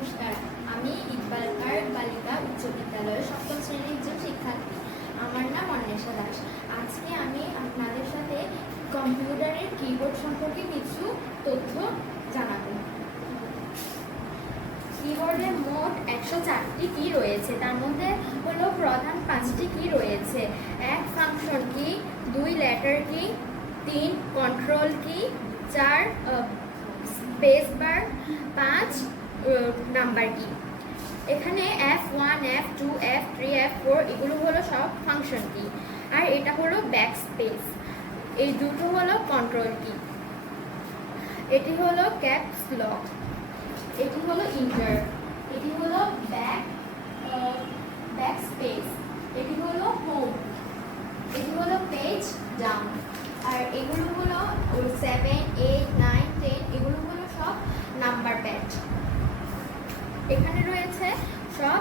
নমস্কার, আমি ইকবাল আর বালিকা উচ্চ বিদ্যালয়ের সপ্তম শ্রেণির একজন শিক্ষার্থী। আমার নাম অন্বেষা দাস। আজকে আমি আপনাদের সাথে কম্পিউটারের কিবোর্ড সম্পর্কে কিছু তথ্য জানাব। কিবোর্ডের মোট একশো চারটি কি রয়েছে? তার মধ্যে হলো প্রধান পাঁচটি কি রয়েছে? এক ফাংশন কি, দুই লেটার কি, তিন কন্ট্রোল কি, চার স্পেস বার, পাঁচ নাম্বার কি? এখানে F one F two F three F four এগুলো হলো সব ফাংশন কি আর এটা হলো ব্যাক স্পেস এই দুটো হলো কন্ট্রোল কি এটি হলো ক্যাপস লক এটি হলো ইন্টার এটি হলো ব্যাক ব্যাক স্পেস এটি হলো হোম এটি হলো পেজ ডাউন আর এগুলো হলো সেভেন এইট নাইন টেন এগুলো হলো সব নাম্বার প্যাড এখানে রয়েছে সব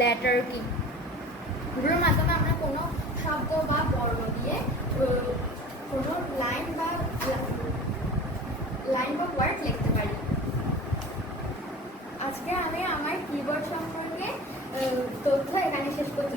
লেটার কি এগুলোর মাধ্যমে আমরা কোনো শব্দ বা বর্ণ দিয়ে কোনো লাইন বা লাইন বা ওয়ার্ড লিখতে পারি। আজকে আমি আমার কিবোর্ড সম্পর্কে তথ্য এখানে শেষ করতে